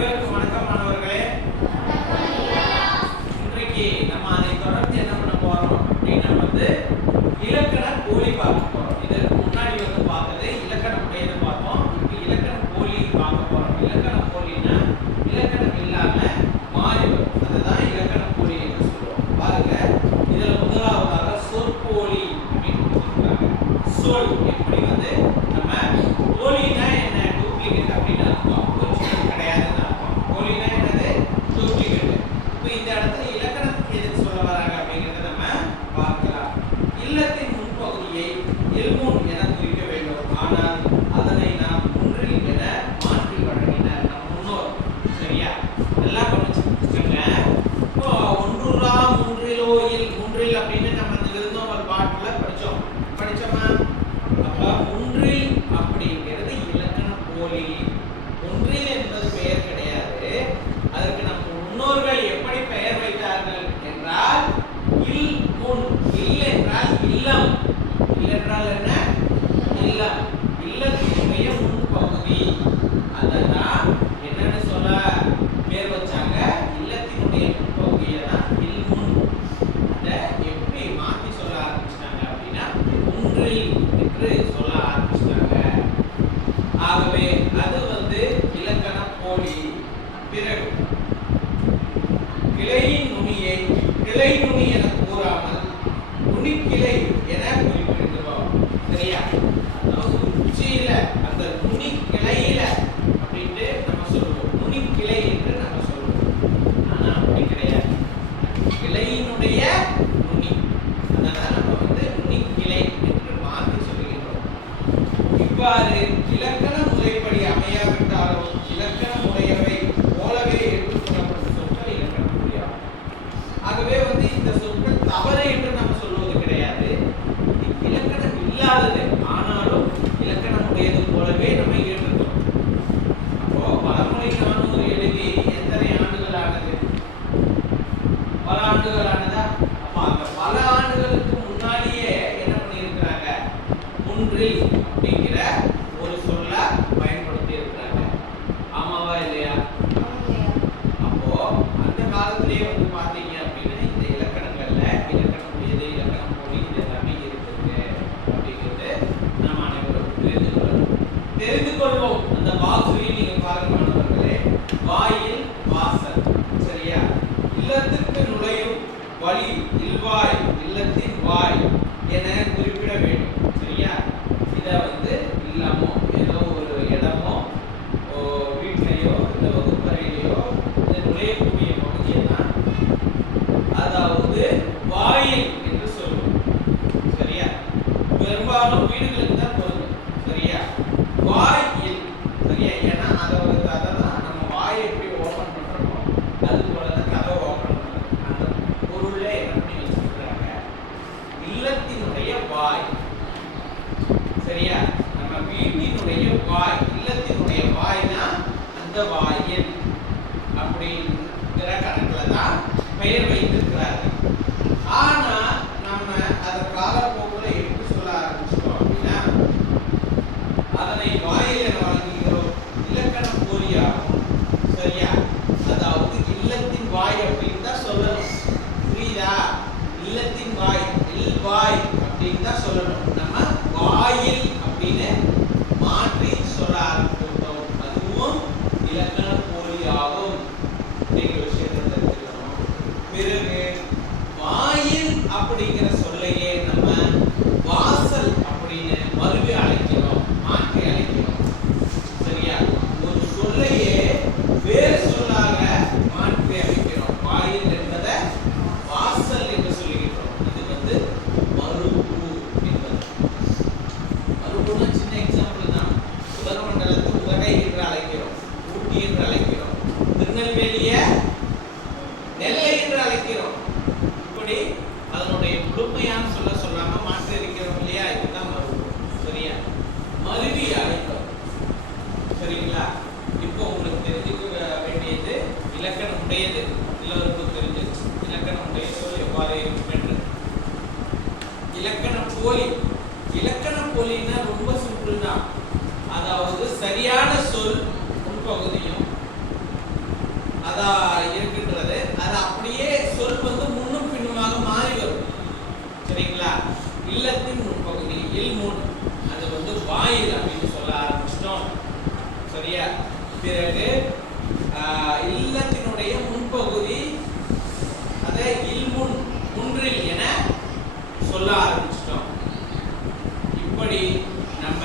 Amen. நுனிக்கிளை என குறிப்பிடுகிறோம் சரியா? தெரிந்து கொள்வோம் அந்த வாசலில் நீங்க பாருங்களே வாயில் வாசல். சரியா? இல்லத்துக்கு நுழையும் வழி இல்வாய் இல்லத்தின் வாய் என குறிப்பிட வேண்டும். சரியா? இதை வந்து இல்லமோ ஏதோ ஒரு இடமோ வீட்டிலையோ இந்த வகுப்பறையிலையோ இந்த நுழையக்கூடிய பகுதியை தான் அதாவது வாயில் என்று சொல்லுவோம் சரியா? பெரும்பாலும் வீடுகள் வாயில் சரியா? ஏன்னா அதை வந்து தான். நம்ம வாயை எப்படி ஓப்பன் பண்ணுறோமோ அது போல தான் கதவை ஓப்பன் பண்ணுறது அந்த பொருளே என்ன பண்ணி இல்லத்தினுடைய வாய். சரியா? நம்ம வீட்டினுடைய வாய் இல்லத்தினுடைய வாய்னா அந்த வாயில் அப்படிங்கிற கணக்கில் தான் பெயர் வைத்து திருநெல்வேலிய நெல்லை என்று அழைக்கிறோம். இப்படி அதனுடைய முழுமையான சொல்ல சொல்லாம மாற்றி இருக்கிறோம் இல்லையா? இதுதான் மருவி சரியா? மருவி அழைக்கிறோம் சரிங்களா? இப்போ உங்களுக்கு தெரிஞ்சுக்க வேண்டியது இலக்கணம் உடையது. எல்லோருக்கும் தெரிஞ்சிருச்சு இலக்கணம் உடைய சொல் எவ்வாறு இருக்கும் என்று. இலக்கண போலி. இலக்கண போலின்னா ரொம்ப சிம்பிள் தான் அதாவது சரியான சொல் முன்பகுதியும் அதான் இருக்கின்றது. அது அப்படியே சொல் வந்து முன்னும் பின்னுமாக மாறி வரும். சரிங்களா? இல்லத்தின் முன்பகுதி இல் முன். அது வந்து வாயில் அப்படின்னு சொல்ல ஆரம்பிச்சிட்டோம். சரியா? பிறகு ஆஹ், இல்லத்தினுடைய முன்பகுதி அதை இல்முன் முன்றில் என சொல்ல ஆரம்பிச்சிட்டோம். இப்படி நம்ம